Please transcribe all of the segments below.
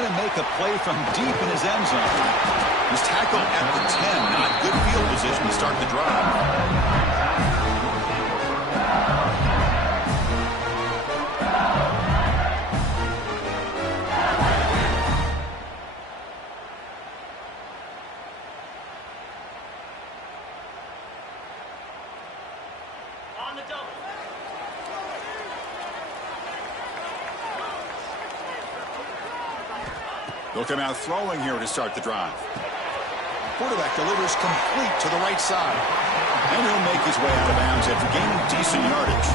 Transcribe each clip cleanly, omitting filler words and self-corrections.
trying to make a play from deep in his end zone. He's tackled at the 10. Not good field position to start the drive. They'll come out throwing here to start the drive. Quarterback delivers complete to the right side. And he'll make his way out of bounds after gaining decent yardage.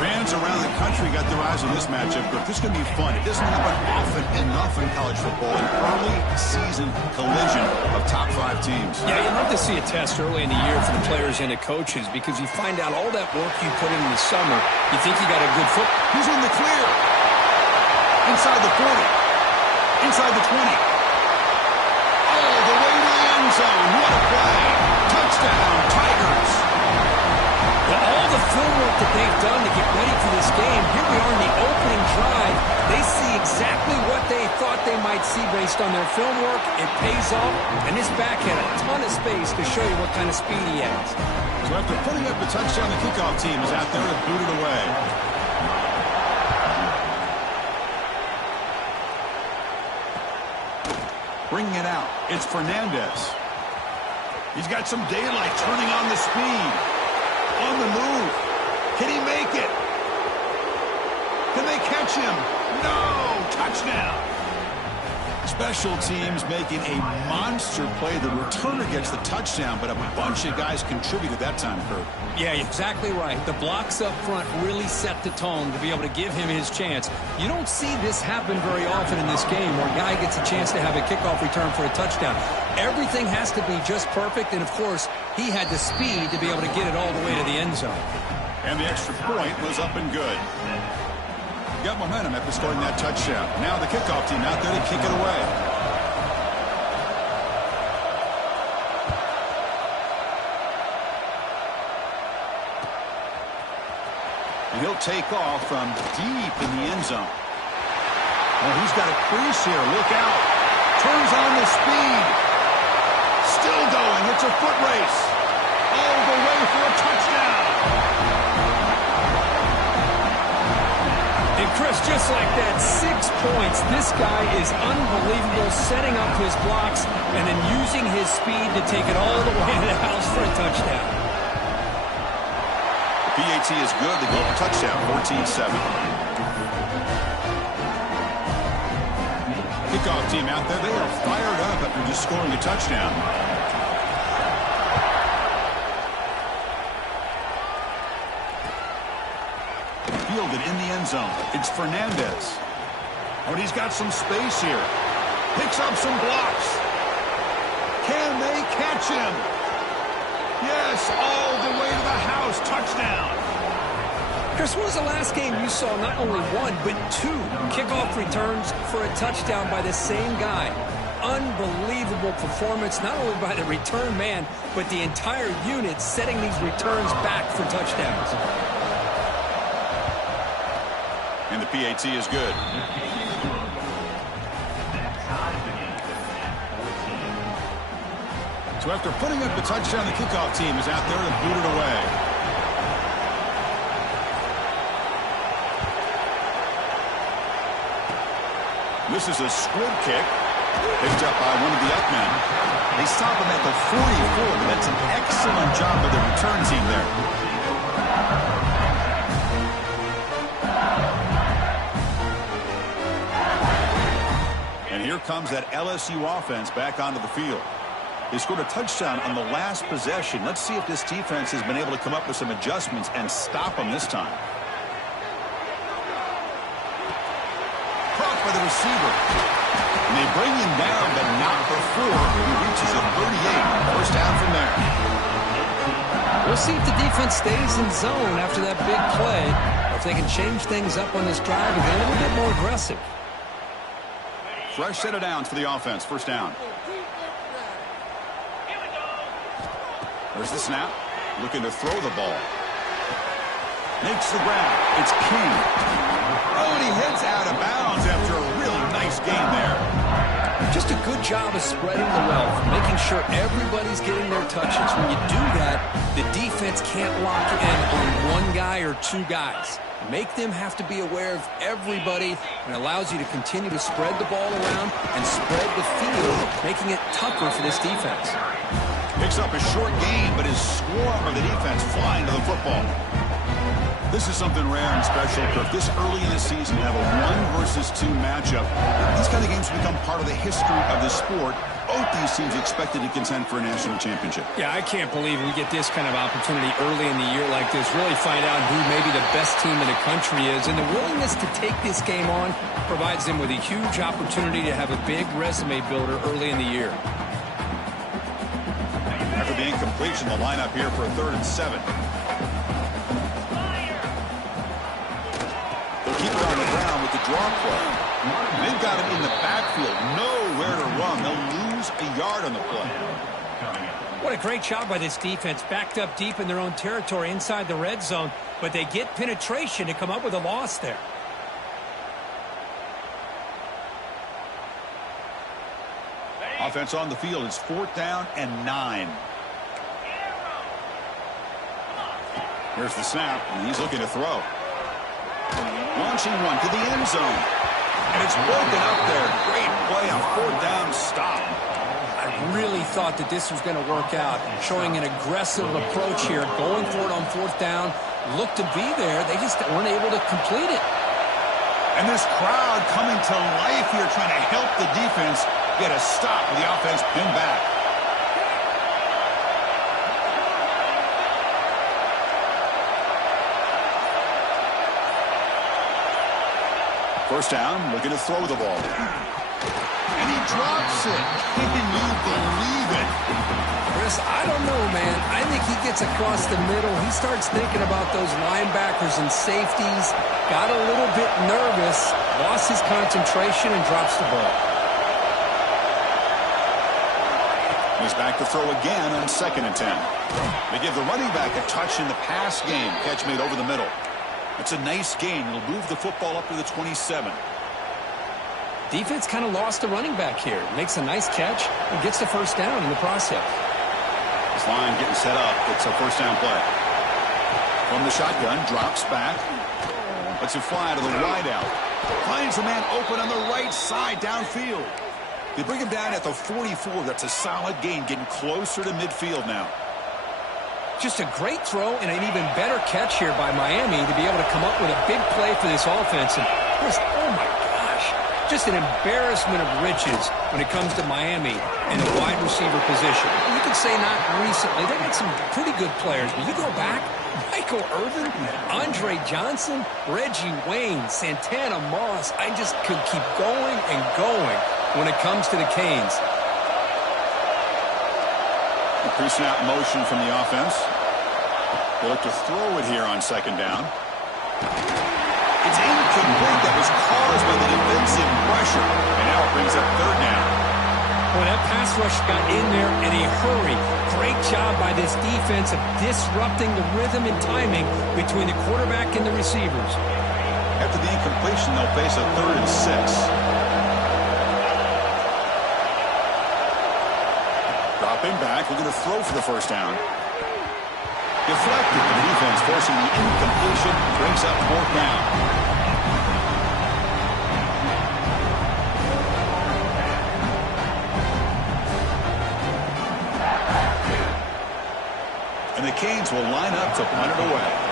Fans around the country got their eyes on this matchup, but this is going to be fun. It doesn't happen often enough in college football, an early season collision of top 5 teams. Yeah, you'd love to see a test early in the year for the players and the coaches because you find out all that work you put in the summer. You think you got a good foot. He's in the clear. Inside the 40. Inside the 20. All the way to the end zone. What a play. Touchdown, Tigers. Well, all the film work that they've done to get ready for this game, here we are in the opening drive. They see exactly what they thought they might see based on their film work. It pays off, and this back had a ton of space to show you what kind of speed he has. So after putting up the touchdown, the kickoff team is out there to boot it away. Bringing it out, it's Fernandez. He's got some daylight, turning on the speed. On the move. Can he make it? Can they catch him? No! Touchdown! Special teams making a monster play. The returner gets the touchdown, but a bunch of guys contributed that time, Kurt. Yeah, exactly right. The blocks up front really set the tone to be able to give him his chance. You don't see this happen very often in this game where a guy gets a chance to have a kickoff return for a touchdown. Everything has to be just perfect, and of course, he had the speed to be able to get it all the way to the end zone. And the extra point was up and good. Got momentum after scoring that touchdown. Now the kickoff team out there to kick it away. And he'll take off from deep in the end zone. Well, he's got a crease here. Look out. Turns on the speed. Still going. It's a foot race. All the way for a touchdown. And Chris, just like that, 6 points. This guy is unbelievable, setting up his blocks and then using his speed to take it all the way to the house for a touchdown. The PAT is good. They go for touchdown, 14-7. Kickoff team out there. They are fired up after just scoring a touchdown. Fielded in the end zone. It's Fernandez. Oh, and he's got some space here. Picks up some blocks. Can they catch him? Yes, all the way to the house. Touchdown. Chris, when was the last game you saw not only one, but 2 kickoff returns for a touchdown by the same guy? Unbelievable performance, not only by the return man, but the entire unit setting these returns back for touchdowns. And the PAT is good. So after putting up the touchdown, the kickoff team is out there to boot it away. This is a squib kick. Picked up by one of the up men. They stop him at the 44, but that's an excellent job of the return team there. And here comes that LSU offense back onto the field. They scored a touchdown on the last possession. Let's see if this defense has been able to come up with some adjustments and stop them this time. Caught by the receiver. And they bring him down, but not before he reaches a 38. First down from there. We'll see if the defense stays in zone after that big play, or if they can change things up on this drive and get a little bit more aggressive. Fresh set of downs for the offense. First down. There's the snap. Looking to throw the ball. Makes the grab. It's King. Oh, and he heads out of bounds after a really nice game there. Just a good job of spreading the wealth, making sure everybody's getting their touches. When you do that, the defense can't lock in on one guy or two guys. Make them have to be aware of everybody, and allows you to continue to spread the ball around and spread the field, making it tougher for this defense. Picks up a short gain, but his swarm of the defense flying to the football. This is something rare and special, Kirk. This early in the season, to have a 1 versus 2 matchup. These kind of games become part of the history of the sport. Both these teams expected to contend for a national championship. Yeah, I can't believe we get this kind of opportunity early in the year like this. Really find out who maybe the best team in the country is. And the willingness to take this game on provides them with a huge opportunity to have a big resume builder early in the year. After the incompletion, the lineup here for a 3rd and 7. They'll keep it on the ground with the draw play. They've got it in the backfield. Nowhere to run. They'll lose a yard on the play. What a great job by this defense. Backed up deep in their own territory inside the red zone, but they get penetration to come up with a loss there. Offense on the field. It's 4th down and 9. Here's the snap, and he's looking to throw. Launching one to the end zone. And it's broken up there. Great play on 4th down stop. I really thought that this was going to work out. Showing an aggressive approach here. Going for it on 4th down. Looked to be there. They just weren't able to complete it. And this crowd coming to life here, trying to help the defense get a stop with the offense pinned back. First down, looking to throw the ball. And he drops it. Can you believe it? Chris, I don't know, man. I think he gets across the middle. He starts thinking about those linebackers and safeties. Got a little bit nervous. Lost his concentration and drops the ball. He's back to throw again on 2nd and 10. They give the running back a touch in the pass game. Catch made over the middle. It's a nice gain. It'll move the football up to the 27. Defense kind of lost the running back here. Makes a nice catch and gets the first down in the process. This line getting set up. It's a first down play. From the shotgun, drops back. Lets it fly to the wideout. Finds a man open on the right side downfield. They bring him down at the 44. That's a solid gain, getting closer to midfield now. Just a great throw and an even better catch here by Miami to be able to come up with a big play for this offense. And Chris, oh my gosh, just an embarrassment of riches when it comes to Miami and the wide receiver position. You could say not recently. They got some pretty good players, but you go back, Michael Irvin, Andre Johnson, Reggie Wayne, Santana Moss. I just could keep going and going when it comes to the Canes. Pre-snap motion from the offense. They look to throw it here on 2nd down. It's incomplete. That was caused by the defensive pressure. And now it brings up 3rd down. Boy, that pass rush got in there in a hurry. Great job by this defense of disrupting the rhythm and timing between the quarterback and the receivers. After the incompletion, they'll face a 3rd and 6. Dropping back, looking to throw for the first down. Deflected. The defense forcing the incompletion. Brings up 4th down. And the Canes will line up to punt it away.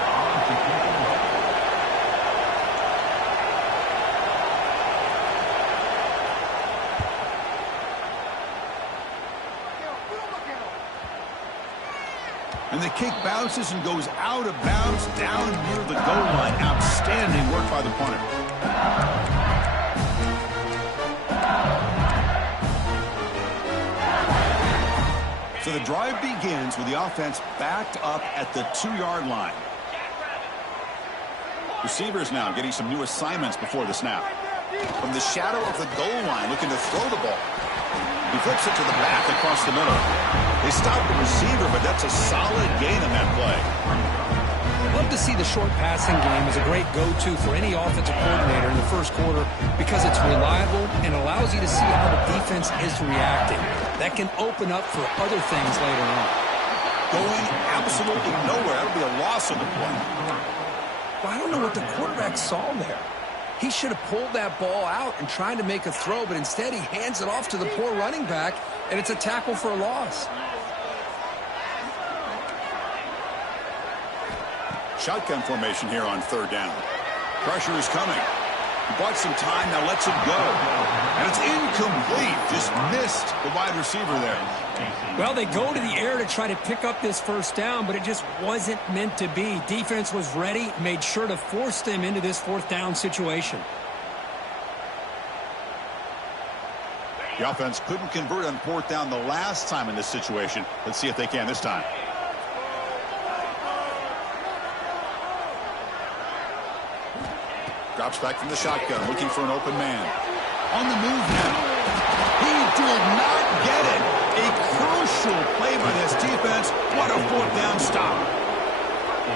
And the kick bounces and goes out of bounds down near the goal line. Outstanding work by the punter. So the drive begins with the offense backed up at the 2-yard line. Receivers now getting some new assignments before the snap. From the shadow of the goal line, looking to throw the ball. He flips it to the back across the middle. They stop the receiver, but that's a solid gain in that play. Love to see the short passing game as a great go-to for any offensive coordinator in the first quarter because it's reliable and allows you to see how the defense is reacting. That can open up for other things later on. Going absolutely nowhere. That would be a loss of the play. Well, I don't know what the quarterback saw there. He should have pulled that ball out and tried to make a throw, but instead he hands it off to the poor running back, and it's a tackle for a loss. Shotgun formation here on third down. Pressure is coming. He bought some time, now lets it go. And it's incomplete. Just missed the wide receiver there. Well, they go to the air to try to pick up this first down, but it just wasn't meant to be. Defense was ready, made sure to force them into this fourth down situation. The offense couldn't convert on fourth down the last time in this situation. Let's see if they can this time. Drops back from the shotgun, looking for an open man. On the move now. He did not get it. A crucial play by this defense. What a fourth down stop.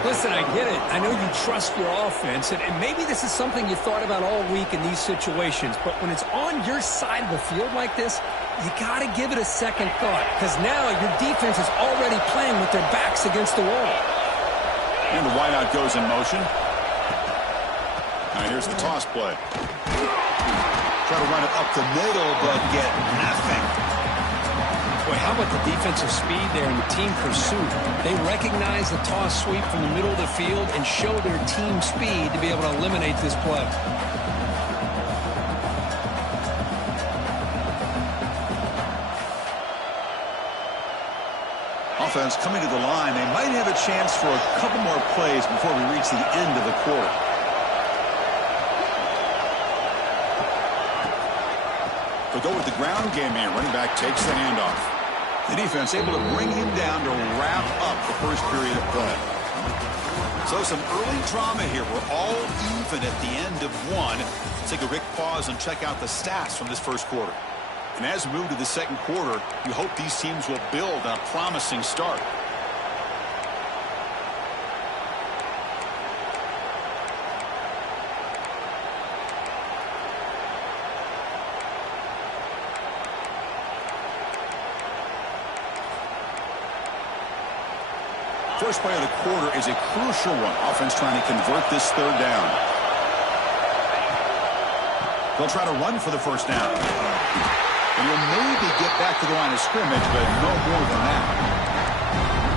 Listen, I get it. I know you trust your offense, and maybe this is something you thought about all week in these situations, but when it's on your side of the field like this, you got to give it a second thought, because now your defense is already playing with their backs against the wall. And the wideout goes in motion. Now here's the toss play. Try to run it up the middle, but get nothing. Boy, how about the defensive speed there and the team pursuit? They recognize the toss sweep from the middle of the field and show their team speed to be able to eliminate this play. Offense coming to the line. They might have a chance for a couple more plays before we reach the end of the quarter. They'll go with the ground game here. Running back takes the handoff. The defense able to bring him down to wrap up the first period of play. So some early drama here. We're all even at the end of one. Let's take a quick pause and check out the stats from this first quarter. And as we move to the second quarter, you hope these teams will build on a promising start. First play of the quarter is a crucial one. Offense trying to convert this third down. They'll try to run for the first down. And he'll maybe get back to the line of scrimmage, but no more than that.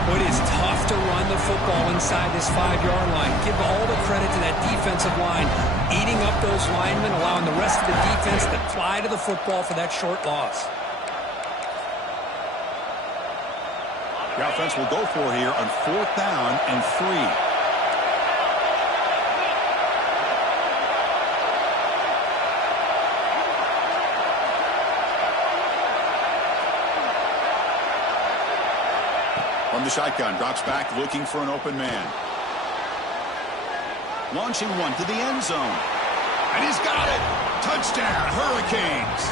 Well, it is tough to run the football inside this 5-yard line. Give all the credit to that defensive line, eating up those linemen, allowing the rest of the defense to fly to the football for that short loss. The offense will go for here on fourth down and 3. From the shotgun, drops back, looking for an open man. Launching one to the end zone. And he's got it! Touchdown, Hurricanes!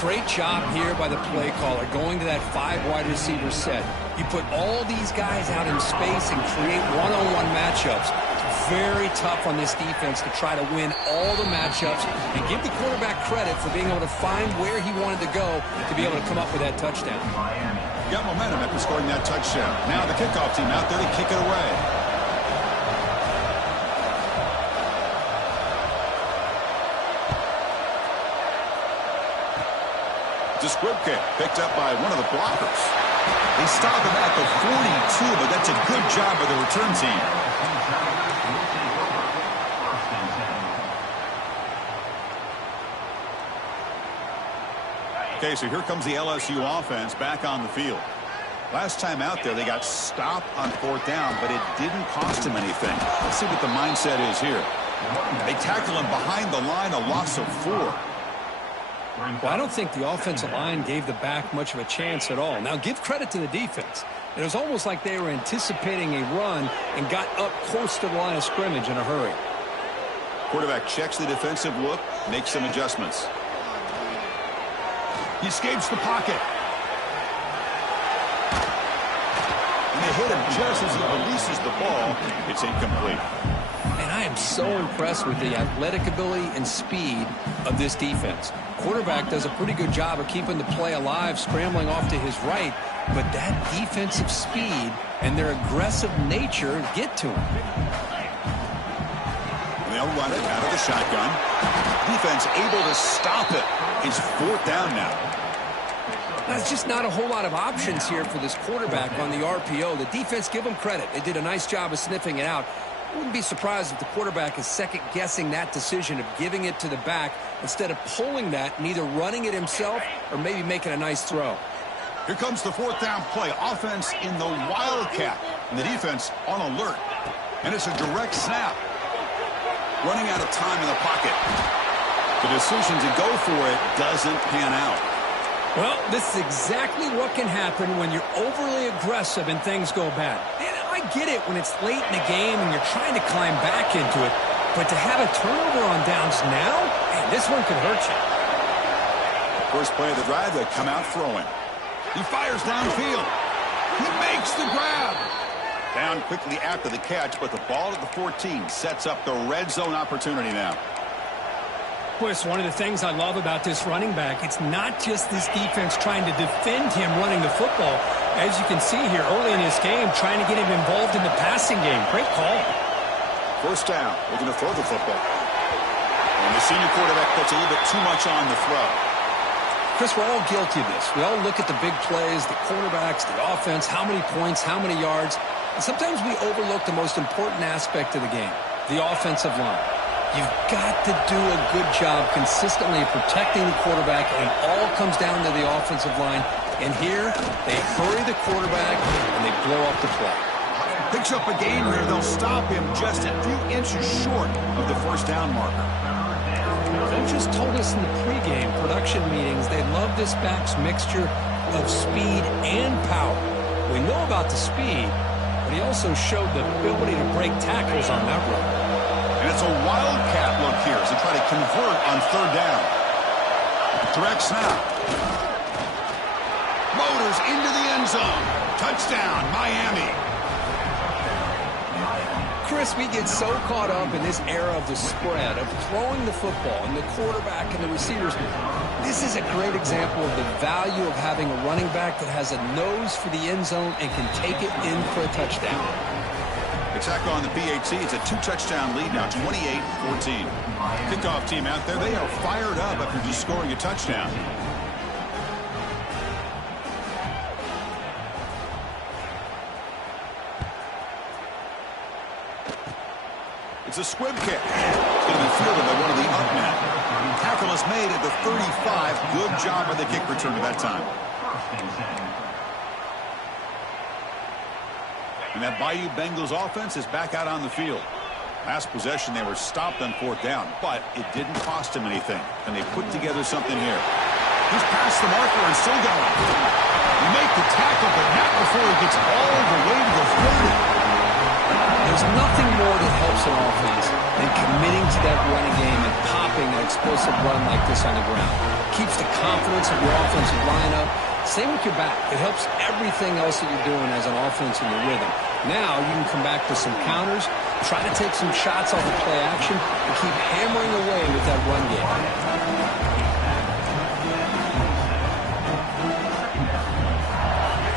Great job here by the play caller, going to that 5 wide receiver set. You put all these guys out in space and create one-on-one matchups. It's very tough on this defense to try to win all the matchups and give the quarterback credit for being able to find where he wanted to go to be able to come up with that touchdown. Got momentum after scoring that touchdown. Now the kickoff team out there to kick it away. The squib kick picked up by one of the blockers. They stop him at the 42, but that's a good job by the return team. Okay, so here comes the LSU offense back on the field. Last time out there, they got stopped on fourth down, but it didn't cost them anything. Let's see what the mindset is here. They tackle him behind the line, a loss of 4. Well, I don't think the offensive line gave the back much of a chance at all. Now, give credit to the defense. It was almost like they were anticipating a run and got up close to the line of scrimmage in a hurry. Quarterback checks the defensive look, makes some adjustments. He escapes the pocket. And they hit him just as he releases the ball. It's incomplete. And I am so impressed with the athletic ability and speed of this defense. Quarterback does a pretty good job of keeping the play alive, scrambling off to his right, but that defensive speed and their aggressive nature get to him. And they'll run it out of the shotgun. Defense able to stop it. It's 4th down now. There's just not a whole lot of options here for this quarterback on the RPO. The defense, give them credit. They did a nice job of sniffing it out. I wouldn't be surprised if the quarterback is second-guessing that decision of giving it to the back instead of pulling that and either running it himself or maybe making a nice throw. Here comes the 4th down play. Offense in the wildcat. And the defense on alert. And it's a direct snap. Running out of time in the pocket. The decision to go for it doesn't pan out. Well, this is exactly what can happen when you're overly aggressive and things go bad. And I get it when it's late in the game and you're trying to climb back into it. But to have a turnover on downs now, man, this one could hurt you. First play of the drive, they come out throwing. He fires downfield. He makes the grab. Down quickly after the catch, but the ball at the 14 sets up the red zone opportunity now. Chris, one of the things I love about this running back, it's not just this defense trying to defend him running the football. As you can see here early in this game, trying to get him involved in the passing game. Great call. First down, looking to throw the football. And the senior quarterback puts a little bit too much on the throw. Chris, we're all guilty of this. We all look at the big plays, the quarterbacks, the offense, how many points, how many yards. And sometimes we overlook the most important aspect of the game, the offensive line. You've got to do a good job consistently protecting the quarterback, and it all comes down to the offensive line. And here, they hurry the quarterback, and they blow up the play. Picks up a gain here. They'll stop him just a few inches short of the first down marker. Coaches told us in the pregame production meetings they love this back's mixture of speed and power. We know about the speed, but he also showed the ability to break tackles on that run. And it's a wildcat look here as they try to convert on 3rd down. Direct snap. Motors into the end zone. Touchdown, Miami. Chris, we get so caught up in this era of the spread, of throwing the football and the quarterback and the receivers. This is a great example of the value of having a running back that has a nose for the end zone and can take it in for a touchdown. The tackle on the PAT. It's a 2-touchdown lead now, 28-14. Kickoff team out there. They are fired up after just scoring a touchdown. It's a squib kick. It's going to be fielded by one of the up men. Tackle is made at the 35. Good job by the kick return at that time. And that Bayou Bengals offense is back out on the field. Last possession, they were stopped on 4th down, but it didn't cost them anything. And they put together something here. He's past the marker and still going. He make the tackle, but not before he gets all the way to the 30. There's nothing more that helps an offense than committing to that running game and popping an explosive run like this on the ground. Keeps the confidence of your offensive lineup. Same with your back. It helps everything else that you're doing as an offense in your rhythm. Now you can come back to some counters, try to take some shots off of play action, and keep hammering away with that run game.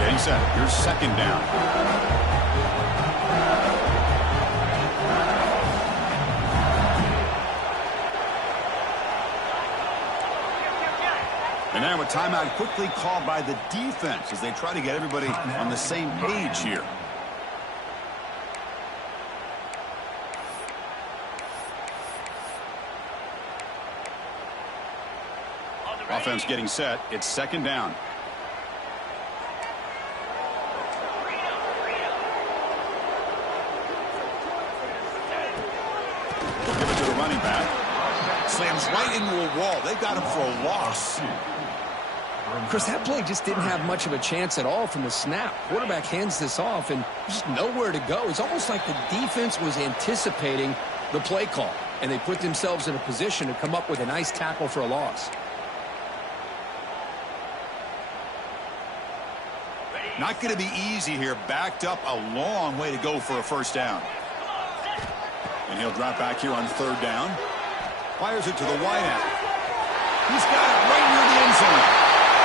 Getting set. Here's 2nd down. And now a timeout quickly called by the defense as they try to get everybody on the same page here. Offense getting set. It's 2nd down. Give it to the running back. Slams right into a wall. They got him for a loss. Chris, that play just didn't have much of a chance at all from the snap. Quarterback hands this off and just nowhere to go. It's almost like the defense was anticipating the play call, and they put themselves in a position to come up with a nice tackle for a loss. Not going to be easy here. Backed up a long way to go for a first down. And he'll drop back here on third down. Fires it to the wideout. He's got it right near the end zone.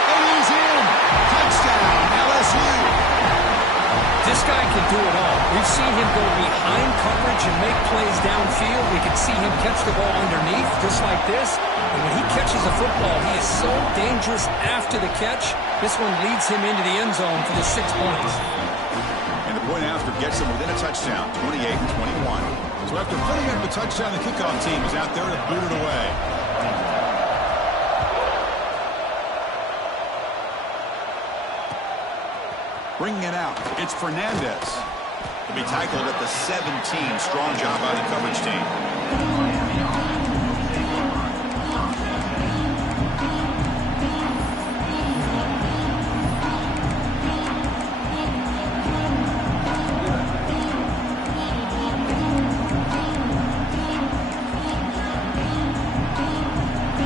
And he's in. Touchdown, LSU. This guy can do it all. We've seen him go behind coverage and make plays downfield. We can see him catch the ball underneath, just like this. And when he catches a football, he is so dangerous after the catch. This one leads him into the end zone for the 6 points. And the point after gets him within a touchdown, 28-21. So after putting up a touchdown, the kickoff team is out there to boot it away. Bringing it out, it's Fernandez. He'll be tackled at the 17. Strong job by the coverage team.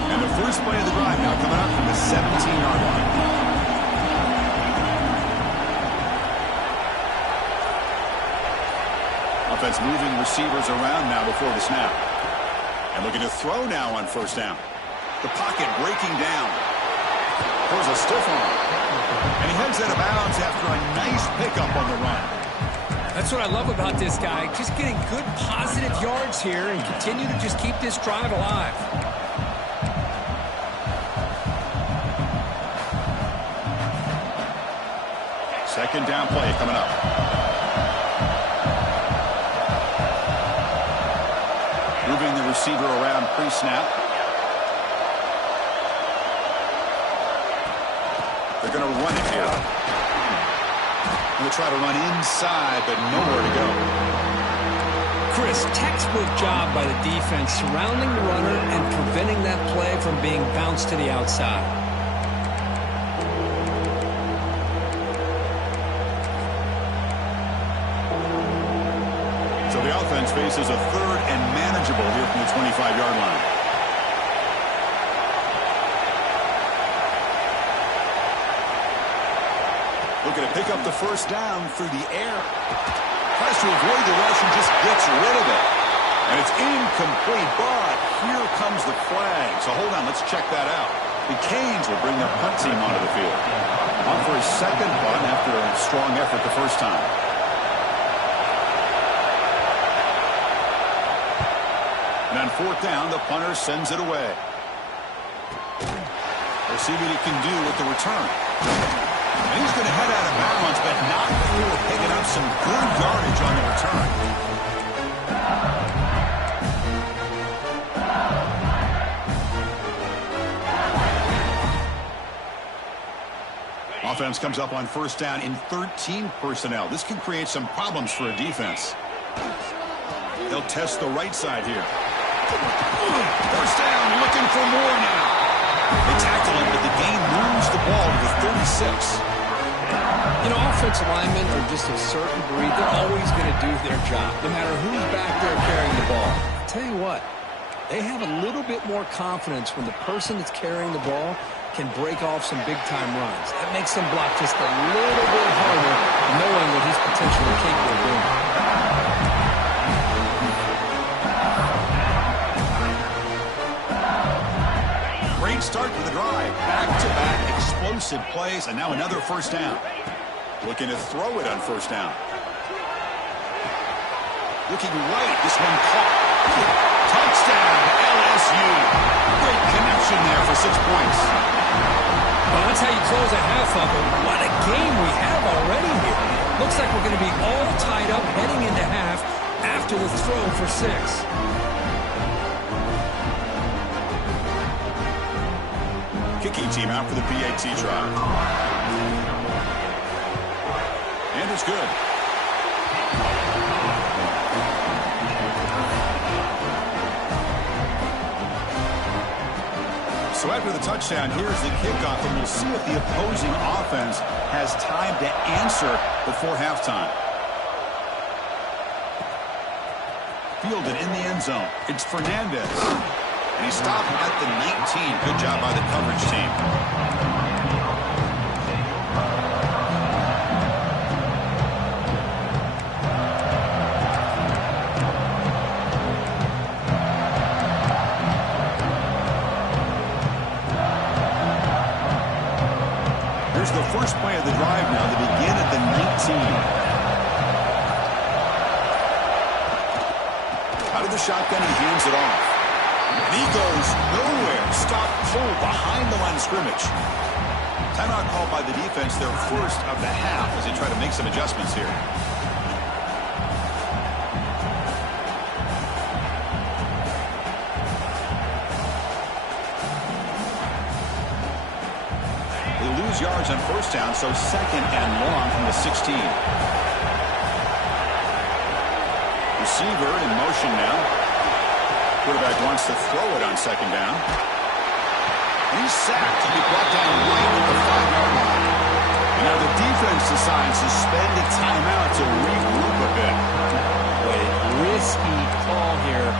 And the first play of the drive now coming up from the 17-yard line. Offense moving receivers around now before the snap. And looking to throw now on first down. The pocket breaking down. Throws a stiff arm. And he heads out of bounds after a nice pickup on the run. That's what I love about this guy. Just getting good positive yards here and continue to just keep this drive alive. Second down play coming up. Moving the receiver around pre-snap. They're going to run it here. Going to try to run inside, but nowhere to go. Chris, textbook job by the defense surrounding the runner and preventing that play from being bounced to the outside. So the offense faces a third and manageable here from the 25-yard line. Looking to pick up the first down through the air. Tries to avoid the rush and just gets rid of it. And it's incomplete, but here comes the flag. So hold on, let's check that out. The Canes will bring their punt team onto the field. On for his second punt after a strong effort the first time. And on fourth down, the punter sends it away. We'll see what he can do with the return. And he's going to head out of bounds, but not before picking up some good yardage on the return. Offense comes up on first down in 13 personnel. This can create some problems for a defense. They'll test the right side here. First down, looking for more now. They tackle him, but the gain moves the ball to the 36. You know, offensive linemen are just a certain breed. They're always going to do their job, no matter who's back there carrying the ball. I'll tell you what, they have a little bit more confidence when the person that's carrying the ball can break off some big-time runs. That makes them block just a little bit harder, knowing what he's potentially capable of doing. Great start to the drive. Back-to-back explosive plays, and now another first down. Looking to throw it on first down. Looking right. This one caught. Touchdown, LSU. Great connection there for 6 points. Well, that's how you close a half of it. What a game we have already here. Looks like we're going to be all tied up heading into half after the throw for 6. Kicking team out for the PAT try. And it's good. So after the touchdown, here's the kickoff, and we'll see if the opposing offense has time to answer before halftime. Fielded in the end zone. It's Fernandez. And he stopped at the 19. Good job by the coverage team. first play of the drive now. They begin at the 19. Out of the shotgun, he hands it off. And he goes nowhere. Stop cold behind the line of scrimmage. Timeout called by the defense, their first of the half, as they try to make some adjustments here. They lose yards on first down, so second and long from the 16. Receiver in motion now. Quarterback wants to throw it on second down. And he's sacked. He'll be brought down right at the 5-yard line. And now the defense decides to spend a timeout to regroup a bit. But risky call here,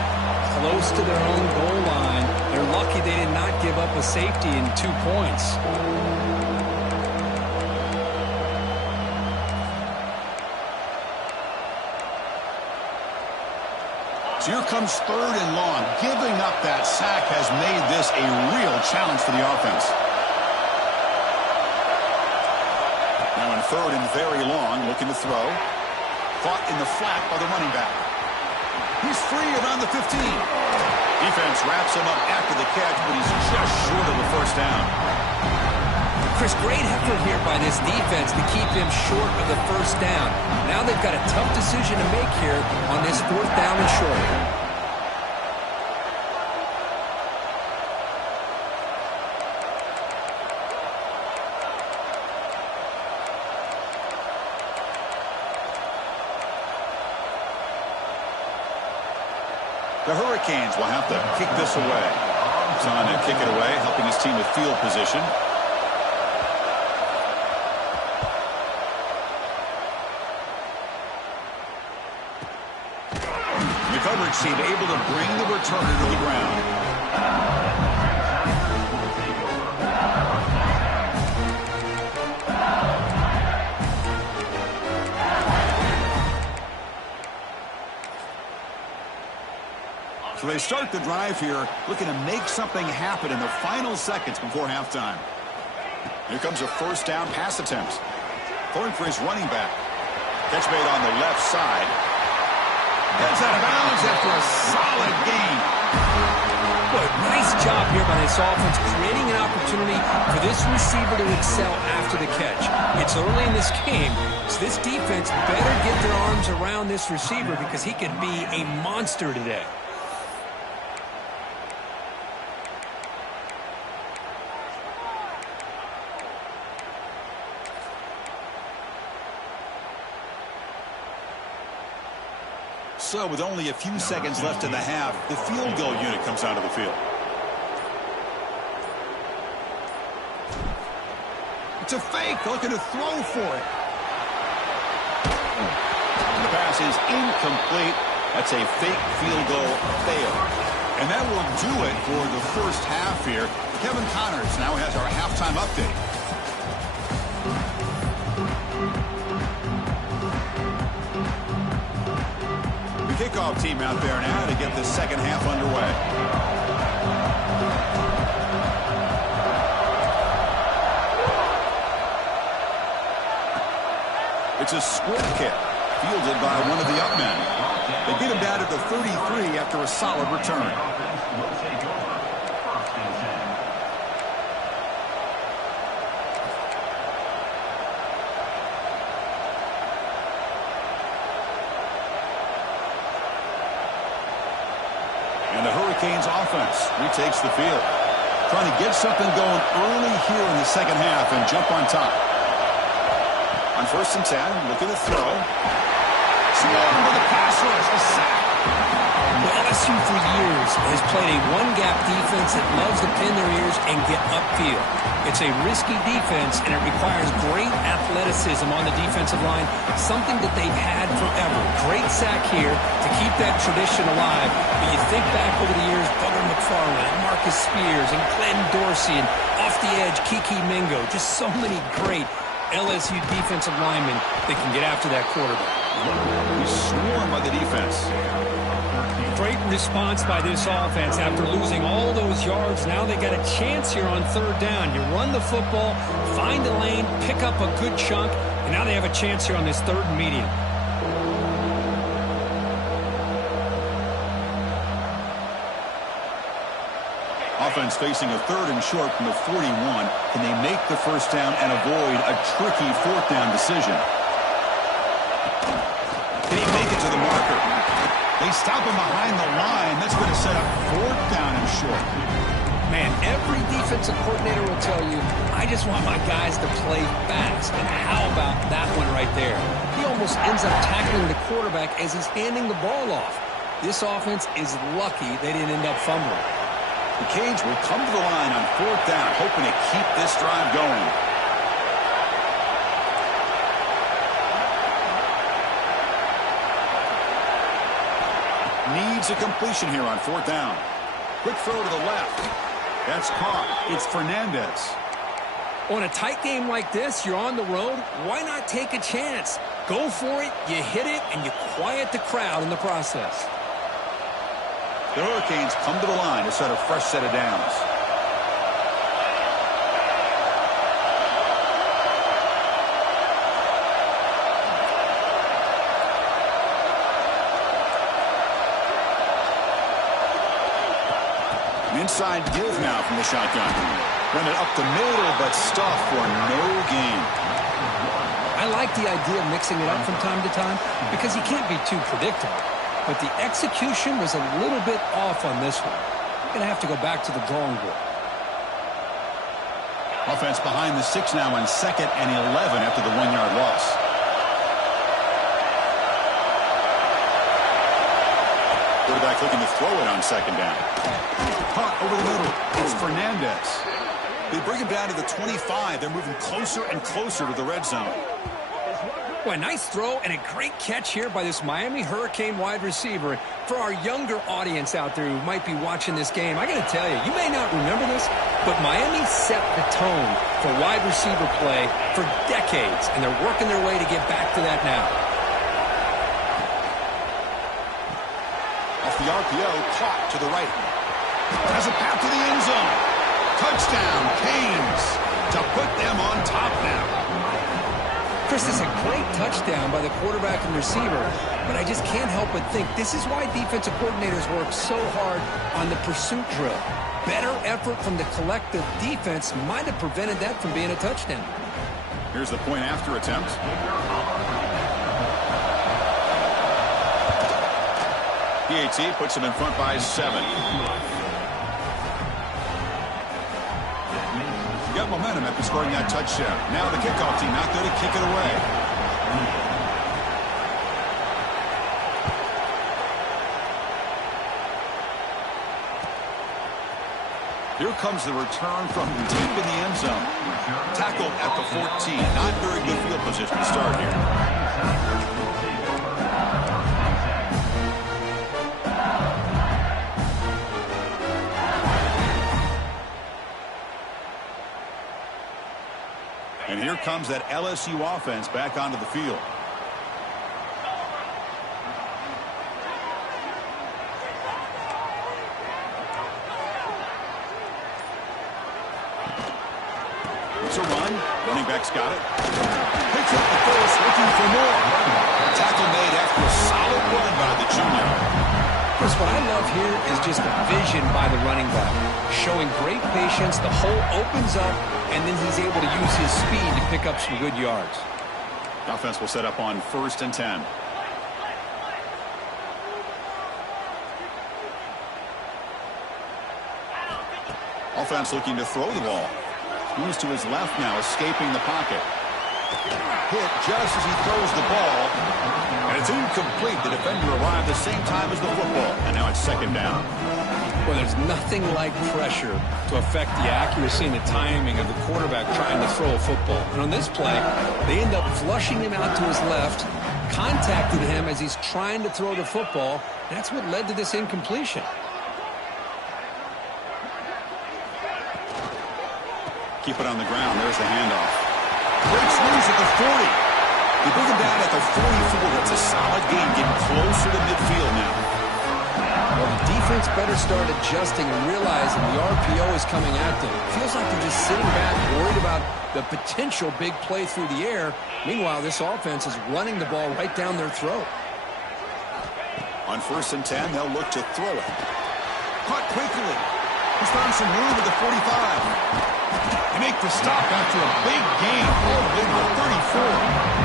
close to their own goal line. They're lucky they did not give up a safety in 2 points. So here comes third and long. Giving up that sack has made this a real challenge for the offense. Now in third and very long, looking to throw. Caught in the flat by the running back. He's free around the 15. Defense wraps him up after the catch, but he's just short of the first down. Chris, great effort here by this defense to keep him short of the first down. Now they've got a tough decision to make here on this 4th down and short. The Hurricanes will have to kick this away. He's on to kick it away, helping his team with field position. Coverage team able to bring the returner to the ground. So they start the drive here, looking to make something happen in the final seconds before halftime. Here comes a first down pass attempt. Throwing for his running back. Catch made on the left side. Gets out of bounds after a solid gain. Boy, nice job here by this offense, creating an opportunity for this receiver to excel after the catch. It's early in this game, so this defense better get their arms around this receiver because he could be a monster today. So with only a few seconds left in the half, the field goal unit comes out of the field. It's a fake, looking to throw for it. The pass is incomplete. That's a fake field goal fail. And that will do it for the first half here. Kevin Connors now has our halftime update. Kickoff team out there now to get the second half underway. It's a squib kick fielded by one of the up men. They get him down at the 33 after a solid return. And the Hurricanes offense retakes the field. Trying to get something going early here in the second half and jump on top. On 1st and 10, looking to throw. Swung by the pass rush, a sack. LSU for years has played a one-gap defense that loves to pin their ears and get upfield. It's a risky defense, and it requires great athleticism on the defensive line, something that they've had forever. Great sack here to keep that tradition alive. But you think back over the years, Butler McFarland, and Marcus Spears, and Glenn Dorsey, and off the edge, Kiki Mingo. Just so many great LSU defensive linemen that can get after that quarterback. He's swarmed by the defense. Great response by this offense after losing all those yards. Now they got a chance here on third down. You run the football, find a lane, pick up a good chunk, and now they have a chance here on this third and medium. Offense facing a third and short from the 41. Can they make the first down and avoid a tricky fourth down decision? Can he make it to the marker? They stop him behind the line. That's going to set up fourth down and short. Man, every defensive coordinator will tell you, I just want my guys to play fast. And how about that one right there? He almost ends up tackling the quarterback as he's handing the ball off. This offense is lucky they didn't end up fumbling. The Canes will come to the line on fourth down, hoping to keep this drive going. Needs a completion here on fourth down. Quick throw to the left. That's caught. It's Fernandez. On a tight game like this, you're on the road. Why not take a chance? Go for it, you hit it, and you quiet the crowd in the process. The Hurricanes come to the line to set a fresh set of downs. An inside give now from the shotgun. Run it up the middle, but stuffed for no gain. I like the idea of mixing it up from time to time because you can't be too predictable. But the execution was a little bit off on this one. You're going to have to go back to the drawing board. Offense behind the 6 now on 2nd and 11 after the 1-yard loss. Quarterback looking to throw it on 2nd down. Caught over the middle. It's Fernandez. They bring him down to the 25. They're moving closer and closer to the red zone. Boy, nice throw and a great catch here by this Miami Hurricane wide receiver. For our younger audience out there who might be watching this game, I got to tell you, you may not remember this, but Miami set the tone for wide receiver play for decades, and they're working their way to get back to that now. Off the RPO, caught to the right. Has a path to the end zone. Touchdown, Canes, to put them on top now. Chris, this is a great touchdown by the quarterback and receiver, but I just can't help but think this is why defensive coordinators work so hard on the pursuit drill. Better effort from the collective defense might have prevented that from being a touchdown. Here's the point after attempt. PAT puts him in front by 7. Got momentum after scoring that touchdown. Now the kickoff team out there to kick it away. Here comes the return from deep in the end zone. Tackled at the 14. Not very good field position to start here. And here comes that LSU offense back onto the field. It's a run. Running back's got it. Picks up the first, looking for more. Tackle made after a solid run by the junior. Chris, what I love here is just the vision by the running back. Showing great patience, the hole opens up, and then he's able to use his speed to pick up some good yards. Offense will set up on 1st and 10. Offense looking to throw the ball. Moves to his left now, escaping the pocket. Hit just as he throws the ball. And it's incomplete. The defender arrived the same time as the football. And now it's 2nd down. Well, there's nothing like pressure to affect the accuracy and the timing of the quarterback trying to throw a football. And on this play, they end up flushing him out to his left, contacted him as he's trying to throw the football. That's what led to this incompletion. Keep it on the ground. There's the handoff. Breaks loose at the 40. You bring him down at the 44. That's a solid gain, getting closer to midfield now. Well, the defense better start adjusting and realizing the RPO is coming at them. Feels like they're just sitting back, worried about the potential big play through the air. Meanwhile, this offense is running the ball right down their throat. On 1st and 10, they'll look to throw it. Caught quickly. He's found some room at the 45. They make the stop after a big gain all the way to the 34.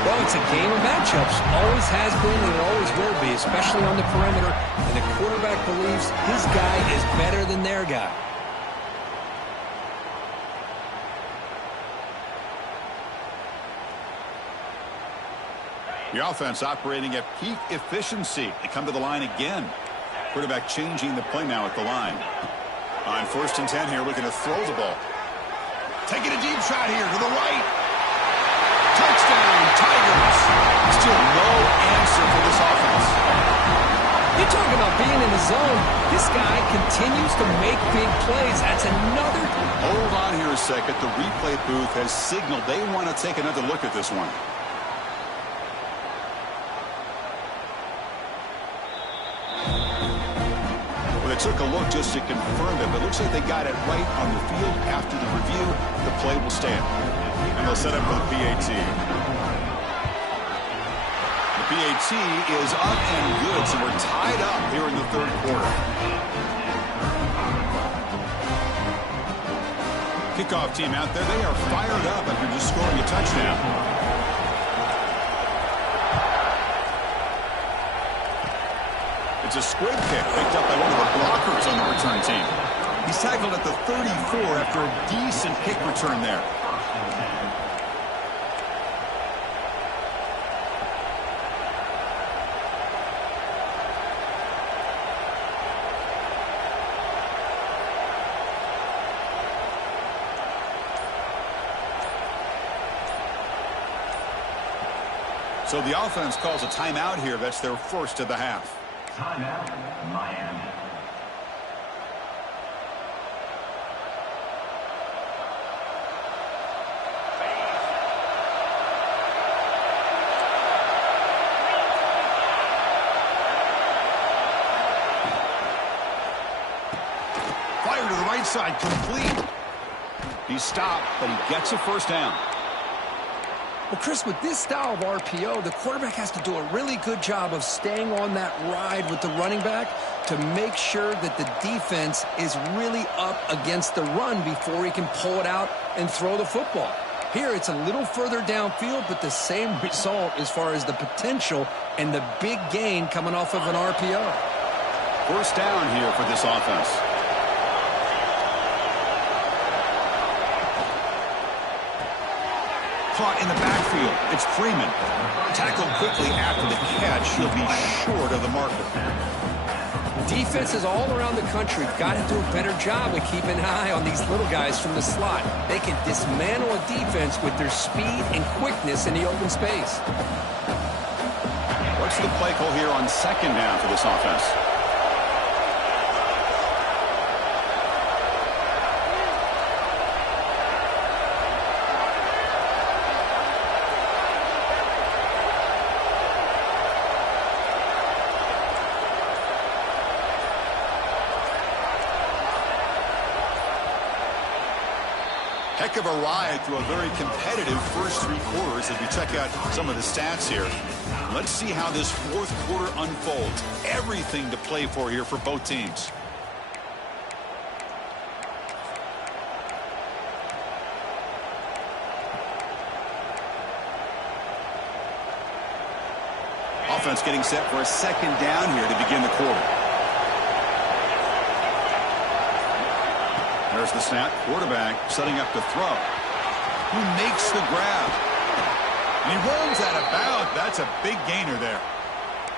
Well, it's a game of matchups. Always has been and it always will be, especially on the perimeter. And the quarterback believes his guy is better than their guy. The offense operating at peak efficiency. They come to the line again. Quarterback changing the play now at the line. On 1st and 10 here, looking to throw the ball. Taking a deep shot here to the right. Touchdown, Tigers. Still no answer for this offense. You're talking about being in the zone. This guy continues to make big plays. That's another. Hold on here a second. The replay booth has signaled they want to take another look at this one. Well, they took a look just to confirm it, but it looks like they got it right on the field. After the review, the play will stand. And they'll set up for the PAT. The PAT is up and good, so we're tied up here in the 3rd quarter. Kickoff team out there, they are fired up after just scoring a touchdown. It's a squib kick picked up by one of the blockers on the return team. He's tackled at the 34 after a decent kick return there. So the offense calls a timeout here. That's their first of the half. Timeout, Miami. Fire to the right side, complete. He's stopped, but he gets a first down. Well, Chris, with this style of RPO, the quarterback has to do a really good job of staying on that ride with the running back to make sure that the defense is really up against the run before he can pull it out and throw the football. Here, it's a little further downfield, but the same result as far as the potential and the big gain coming off of an RPO. First down here for this offense. Caught in the backfield. It's Freeman. Tackled quickly after the catch. He'll be short of the marker. Defenses all around the country got to do a better job of keeping an eye on these little guys from the slot. They can dismantle a defense with their speed and quickness in the open space. What's the play call here on 2nd down for this offense? Heck of a ride through a very competitive first 3 quarters as we check out some of the stats here. Let's see how this 4th quarter unfolds. Everything to play for here for both teams. Offense getting set for a 2nd down here to begin the quarter. There's the snap. Quarterback setting up to throw. Who makes the grab? And he runs out of bounds. That's a big gainer there.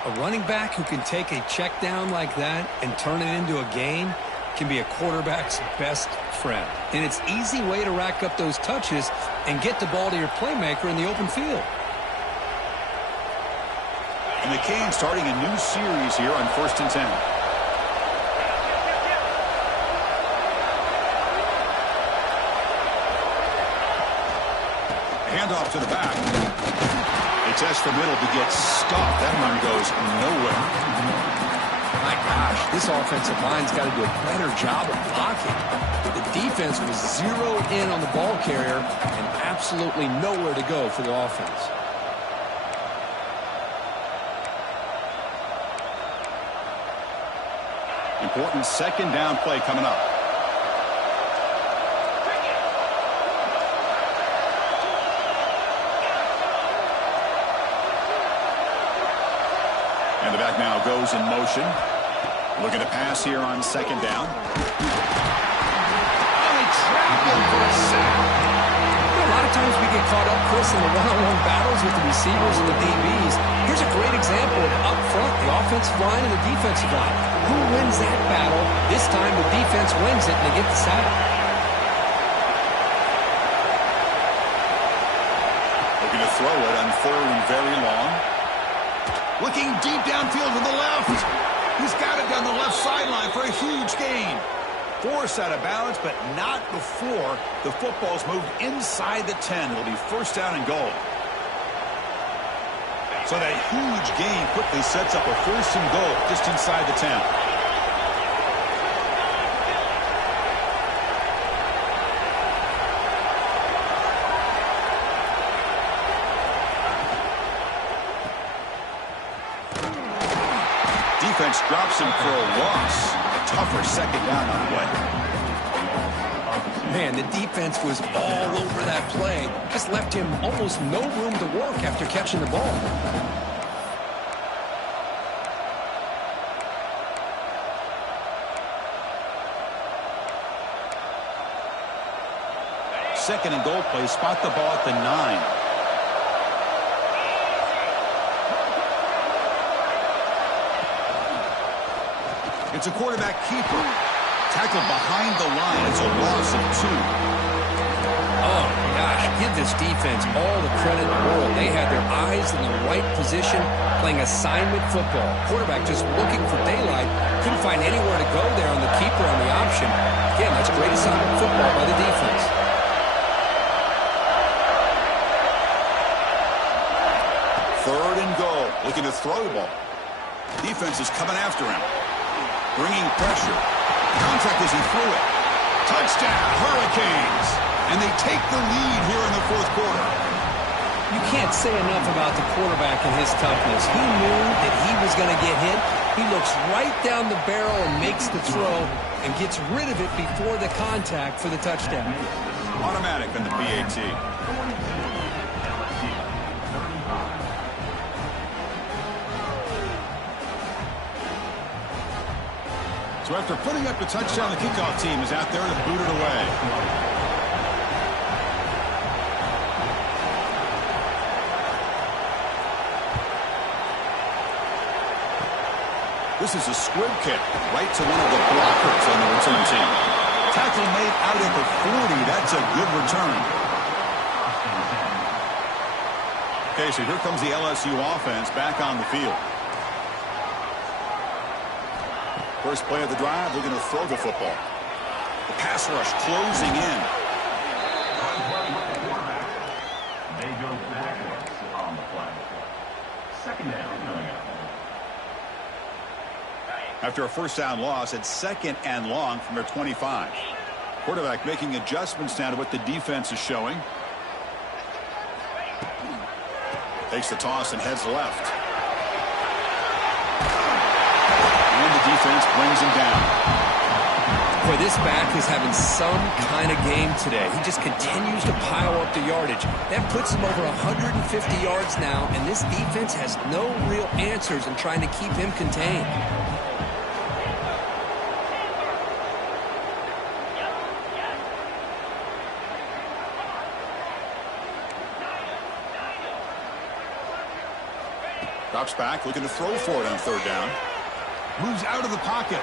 A running back who can take a check down like that and turn it into a gain can be a quarterback's best friend. And it's an easy way to rack up those touches and get the ball to your playmaker in the open field. And the Canes starting a new series here on 1st and 10. Handoff to the back. They test the middle to get stuffed. That run goes nowhere. My gosh, this offensive line's got to do a better job of blocking. The defense was zeroed in on the ball carrier and absolutely nowhere to go for the offense. Important second down play coming up. And the back now goes in motion. Looking to pass here on second down. Oh, he trapped him for a sack. A lot of times we get caught up, Chris, in the one-on-one battles with the receivers and the DBs. Here's a great example of up front, the offensive line and the defensive line. Who wins that battle? This time the defense wins it and they get the sack. Looking to throw it on third and very long. Looking deep downfield to the left. He's got it down the left sideline for a huge gain. Forced out of bounds, but not before the football's moved inside the 10. It'll be first down and goal. So that huge gain quickly sets up a first and goal just inside the 10. Defense drops him for a loss. A tougher second down on the way. Man, the defense was all over that play. Just left him almost no room to work after catching the ball. Second and goal play. Spot the ball at the 9. It's a quarterback keeper. Tackled behind the line. It's a loss of 2. Oh, gosh. Give this defense all the credit in the world. They had their eyes in the right position, playing assignment football. Quarterback just looking for daylight. Couldn't find anywhere to go there on the keeper on the option. Again, that's great assignment football by the defense. Third and goal. Looking to throw the ball. Defense is coming after him. Bringing pressure. Contact as he threw it. Touchdown, Hurricanes. And they take the lead here in the fourth quarter. You can't say enough about the quarterback and his toughness. He knew that he was going to get hit. He looks right down the barrel and makes the throw and gets rid of it before the contact for the touchdown. Automatic on the PAT. So after putting up the touchdown, the kickoff team is out there to boot it away. This is a squib kick right to one of the blockers on the return team. Tackle made out at the 40. That's a good return. Okay, so here comes the LSU offense back on the field. First play of the drive, they're going to throw the football. The pass rush closing in. They go backwards on the play. Second down coming up. After a first down loss, it's second and long from their 25. Quarterback making adjustments now to what the defense is showing. Takes the toss and heads left. And the defense brings him down. Boy, this back is having some kind of game today. He just continues to pile up the yardage. That puts him over 150 yards now, and this defense has no real answers in trying to keep him contained. Drops back, looking to throw for it on third down. Moves out of the pocket.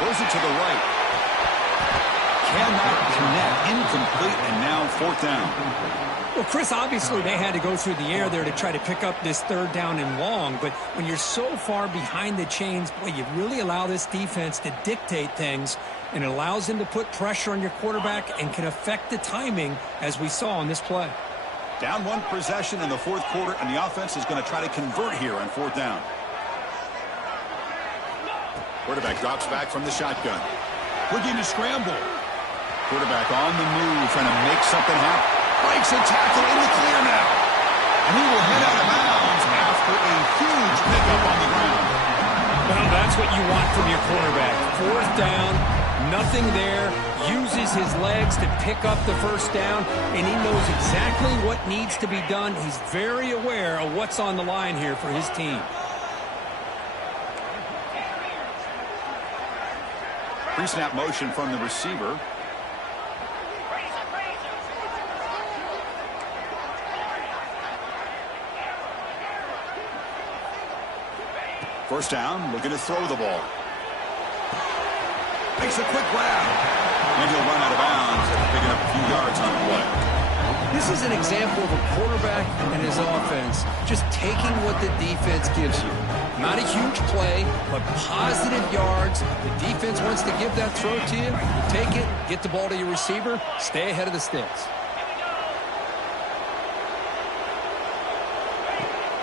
Goes it to the right. Cannot connect. Incomplete, and now fourth down. Well, Chris, obviously they had to go through the air there to try to pick up this third down and long, but when you're so far behind the chains, boy, you really allow this defense to dictate things, and it allows them to put pressure on your quarterback and can affect the timing, as we saw on this play. Down one possession in the fourth quarter, and the offense is going to try to convert here on fourth down. Quarterback drops back from the shotgun. Looking to scramble. Quarterback on the move, trying to make something happen. Breaks a tackle in the clear now. And he will head out of bounds after a huge pickup on the ground. Well, that's what you want from your quarterback. Fourth down, nothing there. Uses his legs to pick up the first down, and he knows exactly what needs to be done. He's very aware of what's on the line here for his team. Pre-snap motion from the receiver. First down, looking to throw the ball. Makes a quick grab. And he'll run out of bounds after picking up a few yards on the play. This is an example of a quarterback and his offense just taking what the defense gives you. Not a huge play, but positive yards. The defense wants to give that throw to you. You take it, get the ball to your receiver, stay ahead of the sticks.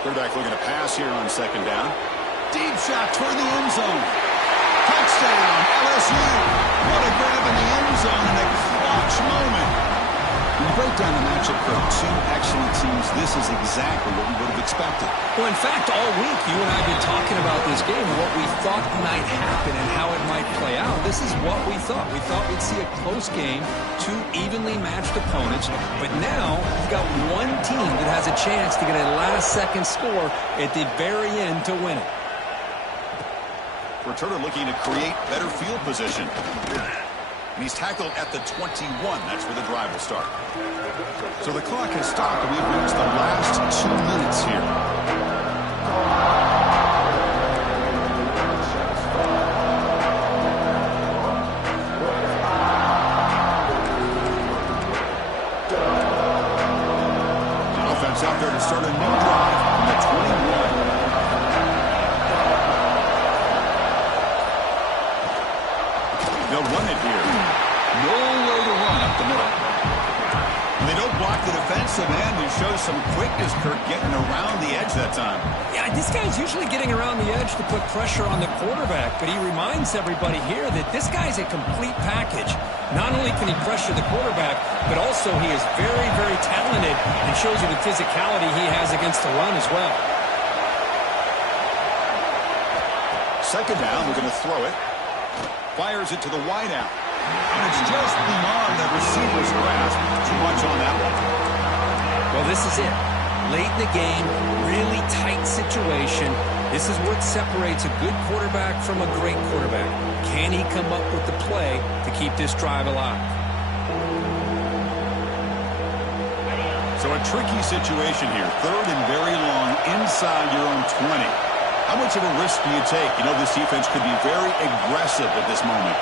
Quarterback looking to pass here on second down. Deep shot toward the end zone. Touchdown, LSU. What a grab in the end zone in a clutch moment. When you break down the matchup for two excellent teams, this is exactly what we would have expected. Well, in fact, all week you and I have been talking about this game and what we thought might happen and how it might play out. This is what we thought. We thought we'd see a close game, two evenly matched opponents, but now you've got one team that has a chance to get a last-second score at the very end to win it. Returner looking to create better field position. And he's tackled at the 21. That's where the drive will start. So the clock has stopped, and we've reached the last 2 minutes here. Offense out there to start a new drive from the 21. They'll run it here. Nowhere to run up the middle. And they don't block the defensive end. He shows some quickness, Kirk, getting around the edge that time. Yeah, this guy's usually getting around the edge to put pressure on the quarterback, but he reminds everybody here that this guy's a complete package. Not only can he pressure the quarterback, but also he is very, very talented and shows you the physicality he has against the run as well. Second down, we're going to throw it. Fires it to the wideout. And it's just beyond the receiver's grasp. Too much on that one. Well, this is it. Late in the game, really tight situation. This is what separates a good quarterback from a great quarterback. Can he come up with the play to keep this drive alive? So a tricky situation here. Third and very long inside your own 20. How much of a risk do you take? You know, this defense could be very aggressive at this moment.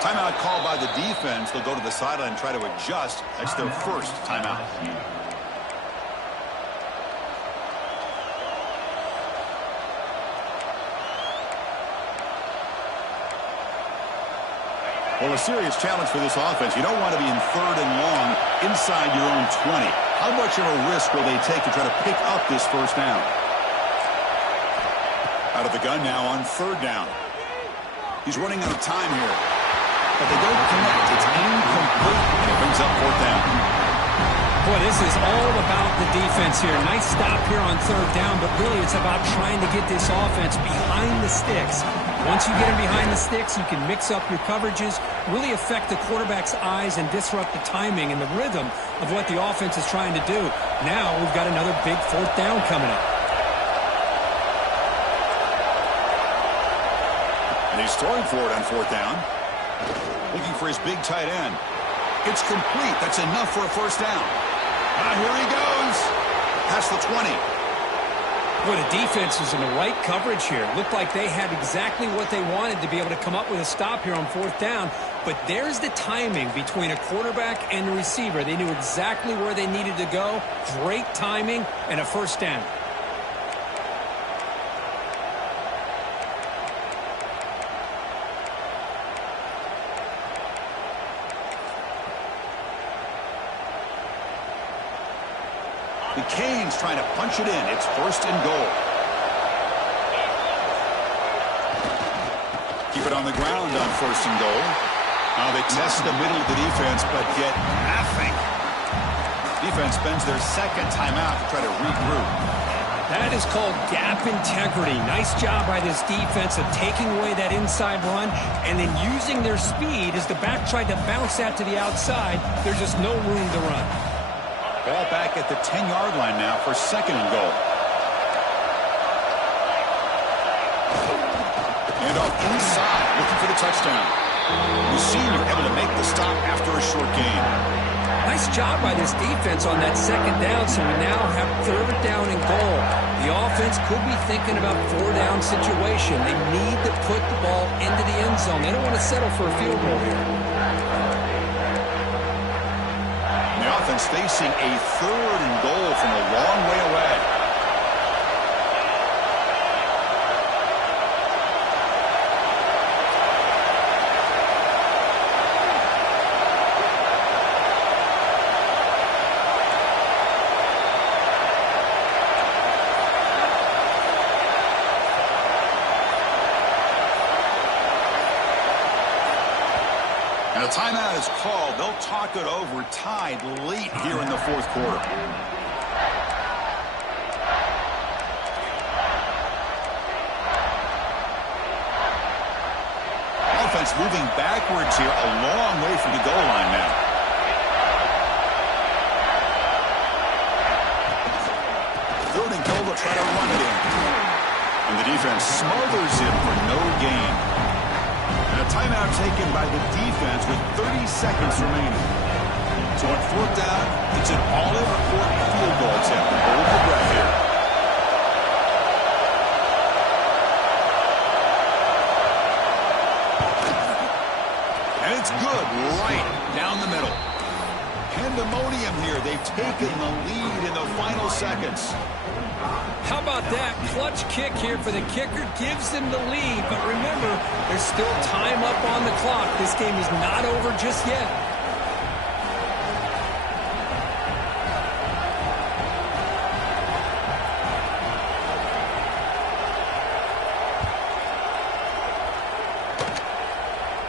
Timeout called by the defense. They'll go to the sideline and try to adjust. That's their first timeout. Well, a serious challenge for this offense. You don't want to be in third and long inside your own 20. How much of a risk will they take to try to pick up this first down? Out of the gun now on third down. He's running out of time here. But they don't connect. It's incomplete. And it brings up fourth down. Boy, this is all about the defense here. Nice stop here on third down, but really it's about trying to get this offense behind the sticks. Once you get him behind the sticks, you can mix up your coverages, really affect the quarterback's eyes and disrupt the timing and the rhythm of what the offense is trying to do. Now we've got another big fourth down coming up. And he's throwing for it on fourth down. Looking for his big tight end. It's complete. That's enough for a first down. Here he goes. Past the 20. Boy, the defense was in the right coverage here. Looked like they had exactly what they wanted to be able to come up with a stop here on fourth down. But there's the timing between a quarterback and the receiver. They knew exactly where they needed to go. Great timing and a first down. The Canes trying to punch it in. It's 1st and goal. Keep it on the ground on 1st and goal. Now they test the middle of the defense, but get nothing. Defense spends their 2nd timeout to try to regroup. That is called gap integrity. Nice job by this defense of taking away that inside run and then using their speed as the back tried to bounce that to the outside. There's just no room to run. Ball back at the 10-yard line now for 2nd and goal. And off inside, looking for the touchdown. Receiver able to make the stop after a short gain. Nice job by this defense on that 2nd down, so we now have 3rd down and goal. The offense could be thinking about 4-down situation. They need to put the ball into the end zone. They don't want to settle for a field goal here. The offense facing a 3rd and goal from a long way away. And a timeout is called. They'll talk it over, tied late here in the 4th quarter. Offense moving backwards here, a long way from the goal line now. Third and goal to try to run it in. And the defense smothers him for no gain. And a timeout taken by the defense with 30 seconds remaining. So on 4th down, it's an all-important field goal attempt. Hold your breath here. And it's good right down the middle. Pandemonium here. They've taken the lead in the final seconds. How about that? Clutch kick here for the kicker gives them the lead. But remember, there's still time up on the clock. This game is not over just yet.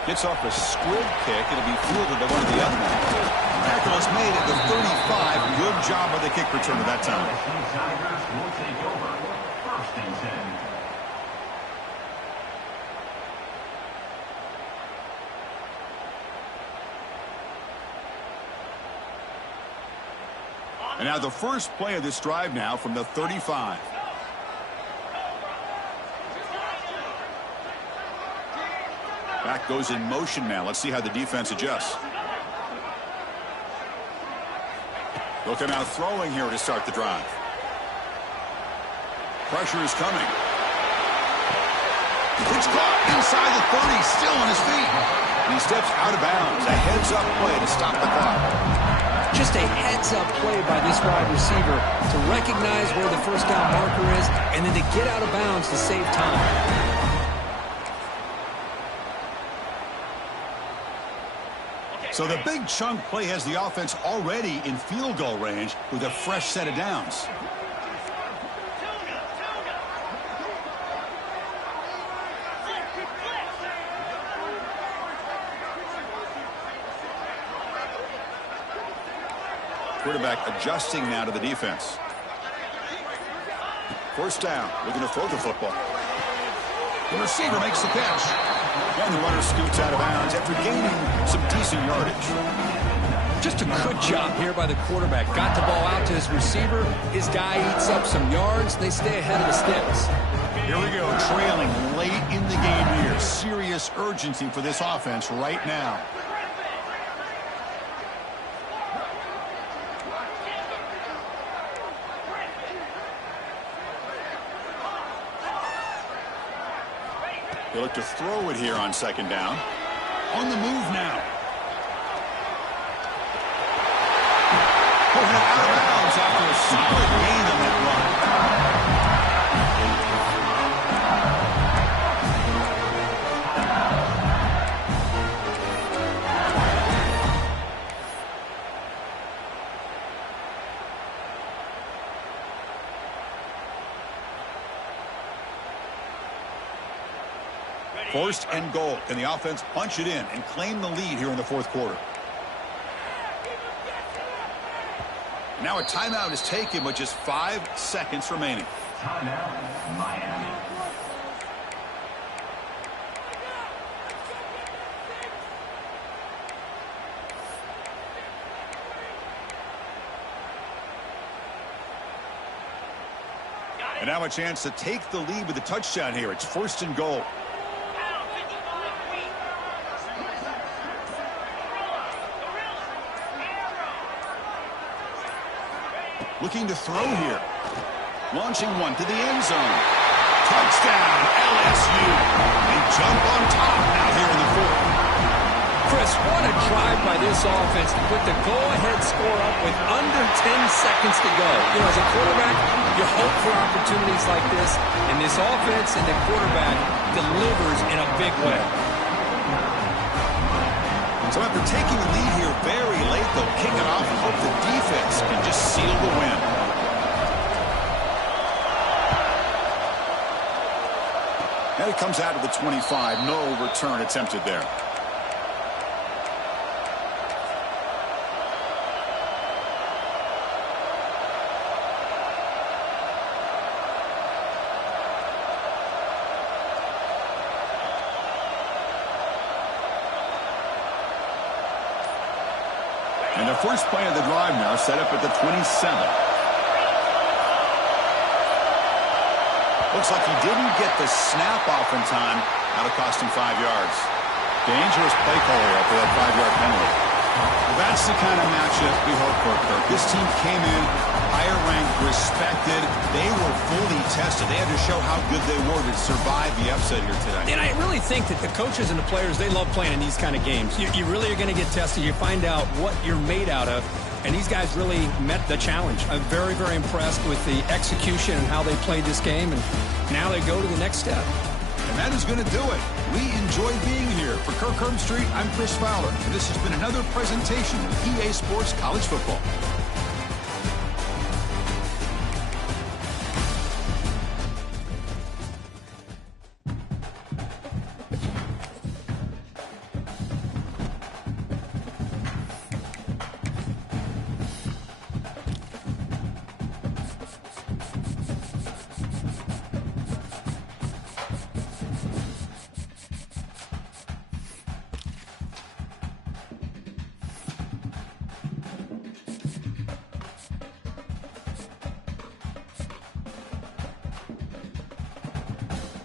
Gets off a squib kick. It'll be fielded by one of the other men. Tackle is made at the 35. Good job by the kick return at that time. Tigers will take over 1st and 10. And now the first play of this drive now from the 35. Back goes in motion now. Let's see how the defense adjusts. Looking out throwing here to start the drive. Pressure is coming. It's caught inside the 30, still on his feet. And he steps out of bounds. A heads-up play to stop the clock. Just a heads-up play by this wide receiver to recognize where the 1st down marker is and then to get out of bounds to save time. So the big chunk play has the offense already in field goal range with a fresh set of downs. Quarterback adjusting now to the defense. 1st down, looking to throw the football. The receiver makes the catch. And the runner scoots out of bounds after gaining some decent yardage. Just a good job here by the quarterback. Got the ball out to his receiver. His guy eats up some yards. They stay ahead of the sticks. Here we go, trailing late in the game here. Serious urgency for this offense right now. They look to throw it here on 2nd down. On the move now. Put him out of bounds after a solid gain on that run. First and goal. Can the offense punch it in and claim the lead here in the fourth quarter? Now a timeout is taken with just 5 seconds remaining. Timeout, Miami. And now a chance to take the lead with a touchdown here. It's first and goal. Looking to throw here. Launching one to the end zone. Touchdown, LSU. They jump on top now here in the fourth. Chris, what a drive by this offense to put the go-ahead score up with under 10 seconds to go. You know, as a quarterback, you hope for opportunities like this, and this offense and the quarterback delivers in a big way. So after taking the lead here very late, they'll kick it off and hope the defense can just seal the win. And it comes out of the 25. No return attempted there. And the first play of the drive now set up at the 27. Looks like he didn't get the snap off in time. That'll cost him 5 yards. Dangerous play call here for that 5-yard penalty. Well, that's the kind of matchup we hope for, Kirk. This team came in higher ranked, respected. They were fully tested. They had to show how good they were to survive the upset here today. And I really think that the coaches and the players, they love playing in these kind of games. You really are going to get tested. You find out what you're made out of. And these guys really met the challenge. I'm very, very impressed with the execution and how they played this game. And now they go to the next step. And that is going to do it. We enjoyed being here. For Kirk Herbstreit, I'm Chris Fowler. And this has been another presentation of EA Sports College Football.